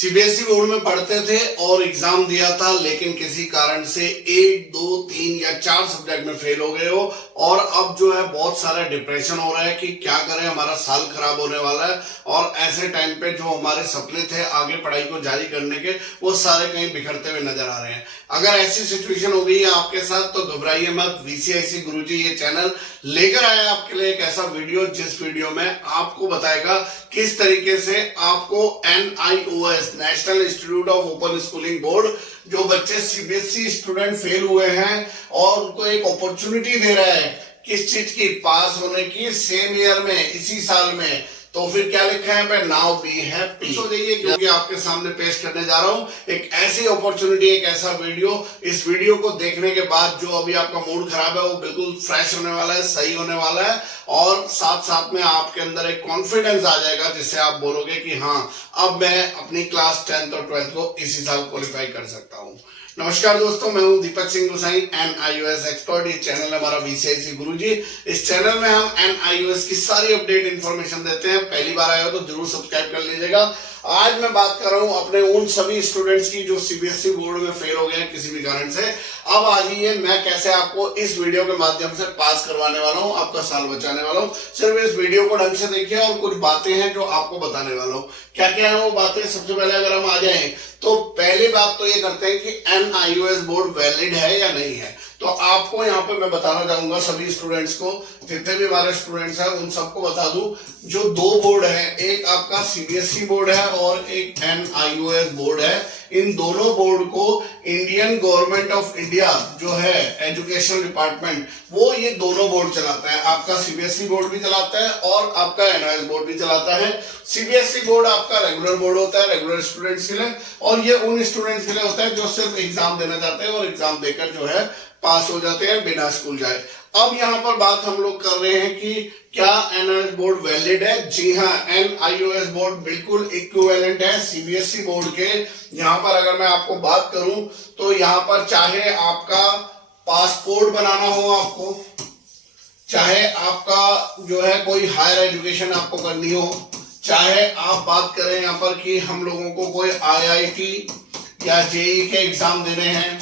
CBSE board में पढ़ते थे और एग्जाम दिया था, लेकिन किसी कारण से 1, 2, 3 या 4 सब्जेक्ट में फेल हो गए हो और अब जो है बहुत सारा डिप्रेशन हो रहा है कि क्या करें, हमारा साल खराब होने वाला है। और ऐसे टाइम पे जो हमारे सपने थे आगे पढ़ाई को जारी करने के, वो सारे कहीं बिखरते हुए नजर आ रहे हैं। अगर ऐसी सिचुएशन हो गई है आपके साथ तो घबराइए मत। वीसीआईसी गुरुजी ये चैनल लेकर आया आपके लिए एक ऐसा वीडियो जिस वीडियो में आपको बताएगा किस तरीके से आपको NIOS national institute of open schooling board, जो बच्चे सीबीएसई स्टूडेंट फेल हुए हैं और उनको एक अपॉर्चुनिटी दे रहा है किस चीज की, पास होने की, सेम ईयर में, इसी साल में। तो फिर क्या लिखा है पे, नाउ बी हैप्पी। तो देखिए, क्योंकि आपके सामने पेश करने जा रहा हूं एक ऐसी अपॉर्चुनिटी, एक ऐसा वीडियो। इस वीडियो को देखने के बाद जो अभी आपका मूड खराब है वो बिल्कुल फ्रेश होने वाला है, सही होने वाला है, और साथ साथ में आपके अंदर एक कॉन्फिडेंस आ जाएगा जिससे आप बोलोगे कि हाँ, अब मैं अपनी क्लास 10th और 12th को इसी साल क्वालिफाई कर सकता हूँ। नमस्कार दोस्तों, मैं हूं दीपक सिंह गोसाई, NIOS एक्सपर्ट। ये चैनल है हमारा वीसीआईसी गुरुजी। इस चैनल में हम NIOS की सारी अपडेट इंफॉर्मेशन देते हैं। पहली बार आए हो तो जरूर सब्सक्राइब कर लीजिएगा। आज मैं बात कर रहा हूं अपने उन सभी स्टूडेंट्स की जो सीबीएसई बोर्ड में फेल हो गए हैं किसी भी कारण से। अब आ जाइए, मैं कैसे आपको इस वीडियो के माध्यम से पास करवाने वाला हूं, आपका साल बचाने वाला हूं। सिर्फ इस वीडियो को ढंग से देखिए और कुछ बातें हैं जो आपको बताने वाला हूं। क्या क्या है वो बातें? सबसे पहले अगर हम आ जाएं तो पहली बात तो ये करते हैं कि NIOS बोर्ड वैलिड है या नहीं है। तो आपको यहाँ पे मैं बताना चाहूंगा सभी स्टूडेंट्स को, जितने भी हमारे स्टूडेंट्स हैं उन सबको बता दूं, जो 2 बोर्ड है, एक आपका सीबीएसई बोर्ड है और एक NIOS बोर्ड है। इन दोनों बोर्ड को इंडियन गवर्नमेंट ऑफ इंडिया जो है एजुकेशन डिपार्टमेंट, वो ये दोनों बोर्ड चलाता है। आपका सीबीएसई बोर्ड भी चलाता है और आपका NIOS बोर्ड भी चलाता है। सीबीएसई बोर्ड आपका रेगुलर बोर्ड होता है, रेगुलर स्टूडेंट्स के लिए, और ये उन स्टूडेंट्स के लिए होता है जो सिर्फ एग्जाम देना चाहते हैं और एग्जाम देकर जो है पास हो जाते हैं बिना स्कूल जाए। अब यहाँ पर बात हम लोग कर रहे हैं कि क्या NIOS बोर्ड वैलिड है? जी हाँ, NIOS बोर्ड बिल्कुल इक्विवेलेंट है सीबीएसई बोर्ड के। यहाँ पर अगर मैं आपको बात करूं तो यहाँ पर चाहे आपका पासपोर्ट बनाना हो, आपको चाहे आपका जो है कोई हायर एजुकेशन आपको करनी हो, चाहे आप बात करें यहाँ पर कि हम लोगों को कोई IIT या JEE के एग्जाम देने हैं,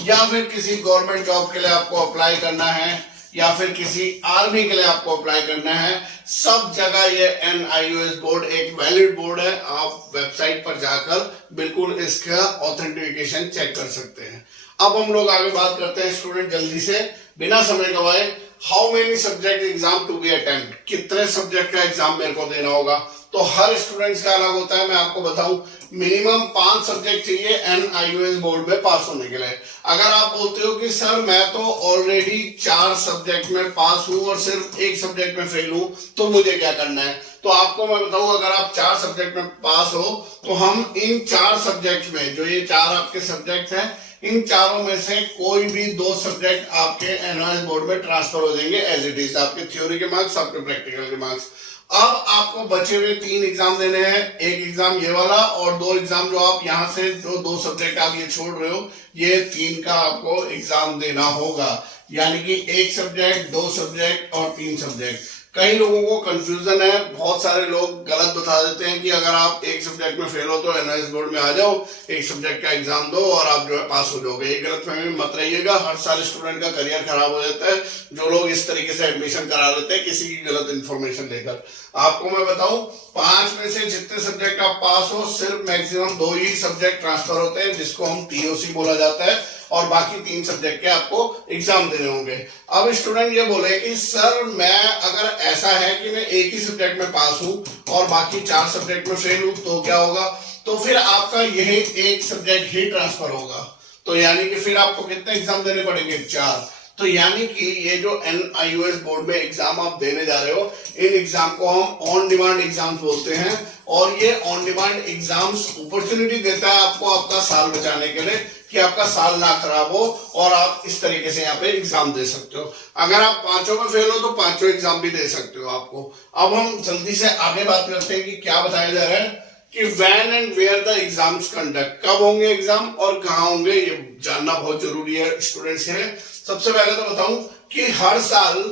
या फिर किसी गवर्नमेंट जॉब के लिए आपको अप्लाई करना है, या फिर किसी आर्मी के लिए आपको अप्लाई करना है, सब जगह ये NIOS बोर्ड एक वैलिड बोर्ड है। आप वेबसाइट पर जाकर बिल्कुल इसका ऑथेंटिकेशन चेक कर सकते हैं। अब हम लोग आगे बात करते हैं स्टूडेंट, जल्दी से बिना समय गवाए। How many subject exam to be attempt, कितने सब्जेक्ट का एग्जाम मेरे को देना होगा? तो हर स्टूडेंट्स का अलग होता है। मैं आपको बताऊं, मिनिमम 5 सब्जेक्ट चाहिए NIOS बोर्ड में पास होने के लिए। अगर आप बोलते हो कि सर मैं तो ऑलरेडी 4 सब्जेक्ट में पास हूं और सिर्फ 1 सब्जेक्ट में फेल हूं, तो मुझे क्या करना है? तो आपको मैं बताऊं, अगर आप 4 सब्जेक्ट में पास हो तो हम इन 4 सब्जेक्ट में, जो ये 4 आपके सब्जेक्ट हैं, इन चारों में से कोई भी 2 सब्जेक्ट आपके NIOS बोर्ड में ट्रांसफर हो जाएंगे एज इट इज। आपके थ्योरी के मार्क्स, आपके प्रैक्टिकल के मार्क्स। अब आपको बचे हुए 3 एग्जाम देने हैं। एक एग्जाम ये वाला और 2 एग्जाम जो आप यहाँ से जो 2 सब्जेक्ट आप ये छोड़ रहे हो, ये 3 का आपको एग्जाम देना होगा। यानी कि 1 सब्जेक्ट, 2 सब्जेक्ट और 3 सब्जेक्ट। कई लोगों को कंफ्यूजन है, बहुत सारे लोग गलत बता देते हैं कि अगर आप 1 सब्जेक्ट में फेल हो तो NIOS बोर्ड में आ जाओ, 1 सब्जेक्ट का एग्जाम दो और आप जो है पास हो जाओगे। ये गलतफहमी में मत रहिएगा। हर साल स्टूडेंट का करियर खराब हो जाता है जो लोग इस तरीके से एडमिशन करा लेते हैं किसी की गलत इन्फॉर्मेशन लेकर। आपको मैं बताऊं, 5 में से जितने सब्जेक्ट आप पास हो, सिर्फ मैक्सिमम 2 ही सब्जेक्ट ट्रांसफर होते हैं, जिसको हम TOC बोला जाता है, और बाकी 3 सब्जेक्ट के आपको एग्जाम देने होंगे। अब स्टूडेंट ये बोले कि सर मैं, अगर ऐसा है कि मैं 1 ही सब्जेक्ट में पास हूं और बाकी 4 सब्जेक्ट में फेल हूं, तो क्या होगा? तो फिर आपका यही 1 सब्जेक्ट ही ट्रांसफर होगा। तो यानी कि फिर आपको कितने एग्जाम देने पड़ेंगे? 4। तो यानी कि ये जो NIOS बोर्ड में एग्जाम आप देने जा रहे हो, इन एग्जाम को हम ऑन डिमांड एग्जाम्स बोलते हैं, और ये ऑन डिमांड एग्जाम्स अपॉर्चुनिटी देता है आपको आपका साल बचाने के लिए, कि आपका साल ना खराब हो और आप इस तरीके से यहाँ पे एग्जाम दे सकते हो। अगर आप 5 में फेल हो तो 5 एग्जाम भी दे सकते हो आपको। अब हम जल्दी से आगे बात करते हैं कि क्या बताया जा रहा है कि when and where the exams conduct, कब होंगे एग्जाम और कहाँ होंगे, ये जानना बहुत जरूरी है स्टूडेंट्स के लिए। सबसे पहले तो बताऊं कि हर साल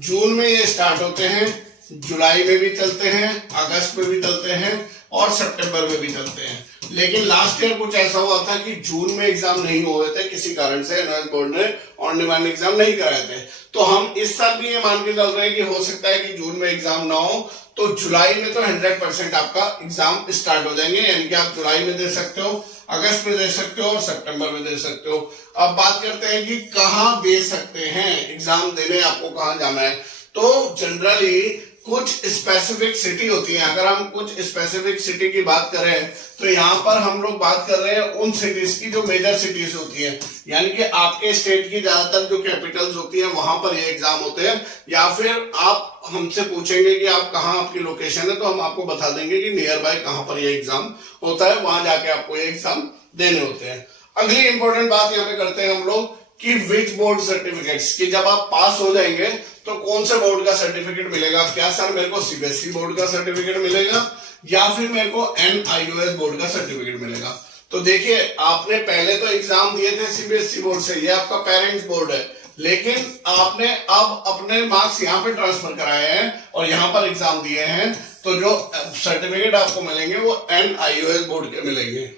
जून में ये स्टार्ट होते हैं, जुलाई में भी चलते हैं, अगस्त में भी चलते हैं, और सितंबर में भी चलते हैं। लेकिन लास्ट ईयर कुछ ऐसा हुआ था कि जून में एग्जाम नहीं हुए थे, किसी कारण से एनआईएस बोर्ड ने ऑन डिमांड एग्जाम नहीं कराए थे। तो हम इस साल भी ये मान के चल रहे हैं कि हो सकता है कि जून में एग्जाम ना हो, तो जुलाई में तो 100% आपका एग्जाम स्टार्ट हो जाएंगे, यानी कि आप जुलाई में दे सकते हो, अगस्त में दे सकते हो और सितंबर में दे सकते हो। अब बात करते हैं कि कहाँ दे सकते हैं एग्जाम देने, आपको कहाँ जाना है। तो जनरली कुछ स्पेसिफिक सिटी होती है। अगर हम कुछ स्पेसिफिक सिटी की बात करें तो यहाँ पर हम लोग बात कर रहे हैं उन सिटीज की जो मेजर सिटीज होती है, यानी कि आपके स्टेट की ज्यादातर जो कैपिटल्स होती है वहां पर ये एग्जाम होते हैं। या फिर आप हमसे पूछेंगे कि आप कहाँ, आपकी लोकेशन है, तो हम आपको बता देंगे कि नियर बाय कहाँ पर ये एग्जाम होता है, वहां जाके आपको ये एग्जाम देने होते हैं। अगली इंपॉर्टेंट बात यहाँ पे करते हैं हम लोग कि विच बोर्ड सर्टिफिकेट्स, कि जब आप पास हो जाएंगे तो कौन से बोर्ड का सर्टिफिकेट मिलेगा। क्या सर मेरे को सीबीएसई बोर्ड का सर्टिफिकेट मिलेगा या फिर मेरे को एनआईओएस बोर्ड का सर्टिफिकेट मिलेगा। तो देखिए, आपने पहले तो एग्जाम दिए थे सीबीएसई बोर्ड से, ये आपका पेरेंट्स बोर्ड है, लेकिन आपने अब अपने मार्क्स यहाँ पे ट्रांसफर कराए हैं और यहाँ पर एग्जाम दिए हैं, तो जो सर्टिफिकेट आपको मिलेंगे वो एनआईओएस बोर्ड के मिलेंगे।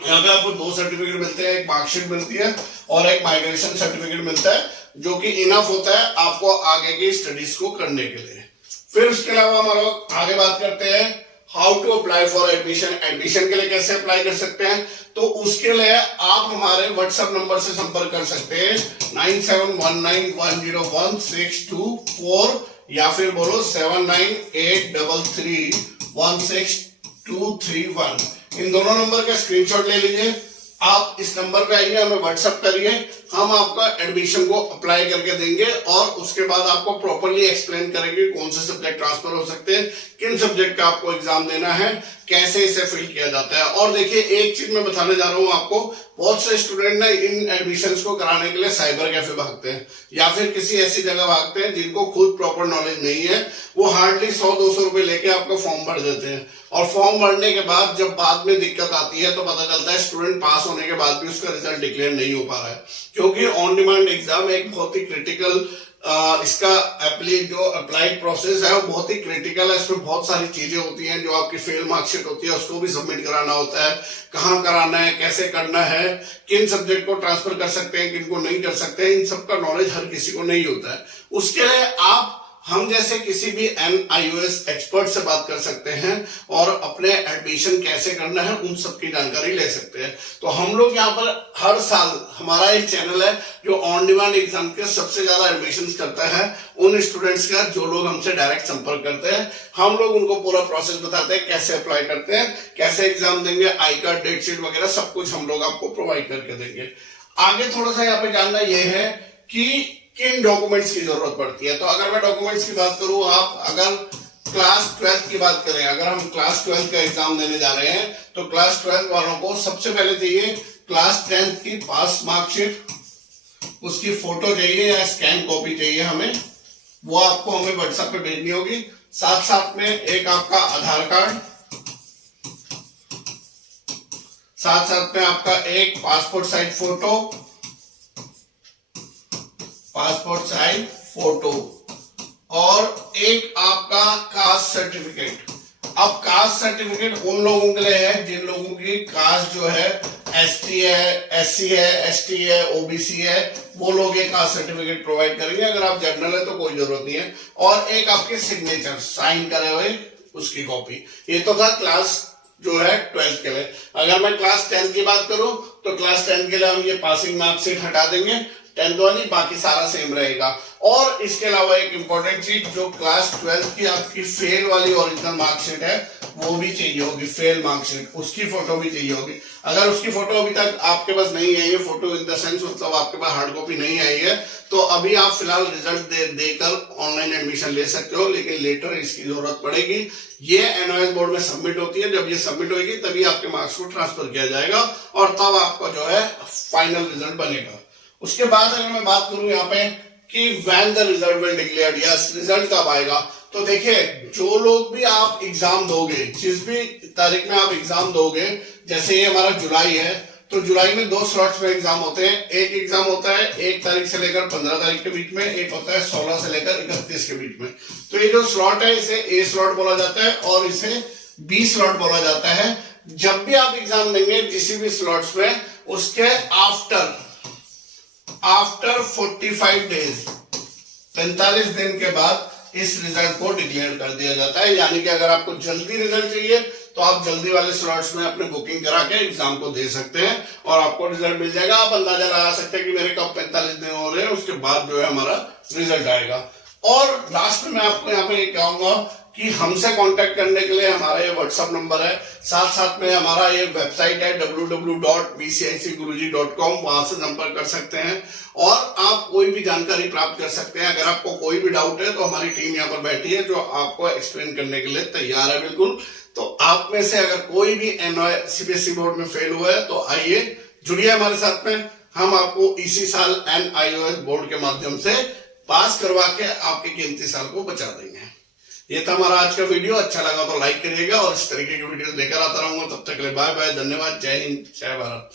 यहाँ पे आपको 2 सर्टिफिकेट मिलते हैं, एक मार्कशीट मिलती है और एक माइग्रेशन सर्टिफिकेट मिलता है, जो कि इनफ होता है आपको आगे की स्टडीज को करने के लिए। फिर उसके अलावा हम लोग आगे बात करते हैं how to apply for admission. Admission के लिए कैसे अप्लाई कर सकते हैं, तो उसके लिए आप हमारे व्हाट्सएप नंबर से संपर्क कर सकते हैं 9719101624 या फिर बोलो 7983316231। इन दोनों नंबर का स्क्रीनशॉट ले लीजिए, आप इस नंबर पे आइए, हमें व्हाट्सएप करिए, हम आपका एडमिशन को अप्लाई करके देंगे और उसके बाद आपको प्रॉपर्ली एक्सप्लेन करेंगे कौन से सब्जेक्ट ट्रांसफर हो सकते हैं, किन सब्जेक्ट का आपको एग्जाम देना है, कैसे इसे फिल किया जाता है। और देखिए, एक चीज मैं बताने जा रहा हूं आपको, बहुत से स्टूडेंट ना इन एडमिशंस को कराने के लिए साइबर कैफे भागते हैं या फिर किसी ऐसी जगह भागते हैं जिनको खुद प्रॉपर नॉलेज नहीं है। वो हार्डली 100-200 रुपए लेके आपका फॉर्म भर देते हैं और फॉर्म भरने के बाद जब बाद में दिक्कत आती है तो पता चलता है स्टूडेंट पास होने के बाद भी उसका रिजल्ट डिक्लेयर नहीं हो पा रहा है, क्योंकि ऑन डिमांड एग्जाम एक बहुत ही क्रिटिकल, इसका जो अप्लाइड प्रोसेस है वो बहुत ही क्रिटिकल है। इसमें बहुत सारी चीजें होती हैं, जो आपकी फेल मार्कशीट होती है उसको भी सबमिट कराना होता है, कहाँ कराना है, कैसे करना है, किन सब्जेक्ट को ट्रांसफर कर सकते हैं, किन को नहीं कर सकते हैं, इन सब का नॉलेज हर किसी को नहीं होता है। उसके लिए आप हम जैसे किसी भी एनआईओएस एक्सपर्ट से बात कर सकते हैं और अपने एडमिशन कैसे करना है उन सब की जानकारी ले सकते हैं। तो हम लोग यहाँ पर हर साल, हमारा एक चैनल है जो ऑन डिमांड एग्जाम के सबसे ज्यादा एडमिशन करता है उन स्टूडेंट्स का जो लोग हमसे डायरेक्ट संपर्क करते हैं। हम लोग उनको पूरा प्रोसेस बताते हैं, कैसे अप्लाई करते हैं, कैसे एग्जाम देंगे, आई कार्ड, डेट शीट वगैरह सब कुछ हम लोग आपको प्रोवाइड करके देंगे। आगे थोड़ा सा यहाँ पे जानना यह है कि किन डॉक्यूमेंट्स की जरूरत पड़ती है। तो अगर मैं डॉक्यूमेंट्स की बात करूं, आप अगर क्लास 12 की बात करें, अगर हम क्लास 12 का एग्जाम देने जा रहे हैं तो क्लास 12 वालों को सबसे पहले चाहिए क्लास 10 की पास मार्कशीट, उसकी फोटो चाहिए या स्कैन कॉपी चाहिए हमें, वो आपको हमें व्हाट्सएप पे भेजनी होगी। साथ साथ में एक आपका आधार कार्ड, साथ साथ में आपका एक पासपोर्ट साइज फोटो और एक आपका कास्ट सर्टिफिकेट। अब कास्ट सर्टिफिकेट उन लोगों के लिए है जिन लोगों की कास्ट जो है एसटी है, एससी है, एसटी है, ओबीसी है, वो लोग ये कास्ट सर्टिफिकेट प्रोवाइड करेंगे। अगर आप जनरल है तो कोई जरूरत नहीं है। और एक आपके सिग्नेचर साइन करे हुए उसकी कॉपी। ये तो था क्लास जो है 12 के लिए। अगर मैं क्लास 10 की बात करूं तो क्लास 10 के लिए हम ये पासिंग मार्कशीट हटा देंगे, 10th वाली, बाकी सारा सेम रहेगा। और इसके अलावा एक इंपॉर्टेंट चीज, जो क्लास 12 की आपकी फेल वाली ओरिजिनल मार्कशीट है वो भी चाहिए होगी, फेल मार्कशीट, उसकी फोटो भी चाहिए होगी। अगर उसकी फोटो अभी तक आपके पास नहीं आई है, फोटो इन द सेंस मतलब आपके पास हार्ड कॉपी नहीं आई है, तो अभी आप फिलहाल रिजल्ट देकर ऑनलाइन एडमिशन ले सकते हो, लेकिन लेटर इसकी जरूरत पड़ेगी। ये एनओएस बोर्ड में सबमिट होती है, जब ये सबमिट होगी तभी आपके मार्क्स को ट्रांसफर किया जाएगा और तब आपका जो है फाइनल रिजल्ट बनेगा। उसके बाद अगर मैं बात करूं यहाँ पे कि when the result will declared, yes result कब आएगा, तो देखिए जो लोग भी आप एग्जाम दोगे, जिस भी तारीख में आप एग्जाम दोगे, जैसे ये हमारा जुलाई है तो जुलाई में 2 स्लॉट्स में एग्जाम होते हैं। एक एग्जाम होता है 1 तारीख से लेकर 15 तारीख के बीच में, एक होता है 16 से लेकर 31 के बीच में। तो ये जो स्लॉट है इसे ए स्लॉट बोला जाता है और इसे बी स्लॉट बोला जाता है। जब भी आप एग्जाम देंगे किसी भी स्लॉट्स में, उसके आफ्टर 45 डेज 45 दिन के बाद इस रिजल्ट को डिक्लेयर कर दिया जाता है। यानी कि अगर आपको जल्दी रिजल्ट चाहिए तो आप जल्दी वाले स्लॉट्स में अपने बुकिंग करा के एग्जाम को दे सकते हैं और आपको रिजल्ट मिल जाएगा। आप अंदाजा लगा सकते हैं कि मेरे कब 45 दिन हो रहे हैं, उसके बाद जो है हमारा रिजल्ट आएगा। और लास्ट में आपको यहाँ पे कहूंगा कि हमसे कांटेक्ट करने के लिए हमारा ये व्हाट्सएप नंबर है, साथ साथ में हमारा ये वेबसाइट है www.bcicguruji.com, वहां से संपर्क कर सकते हैं और आप कोई भी जानकारी प्राप्त कर सकते हैं। अगर आपको कोई भी डाउट है तो हमारी टीम यहाँ पर बैठी है जो आपको एक्सप्लेन करने के लिए तैयार है बिल्कुल। तो आप में से अगर कोई भी सीबीएसई बोर्ड में फेल हुआ है तो आइए जुड़िए हमारे साथ में, हम आपको इसी साल NIOS बोर्ड के माध्यम से पास करवा के आपके कीमती साल को बचा देंगे। ये था हमारा आज का वीडियो। अच्छा लगा तो लाइक करिएगा और इस तरीके की वीडियो लेकर आता रहूंगा। तब तक के लिए बाय बाय, धन्यवाद, जय हिंद, जय भारत।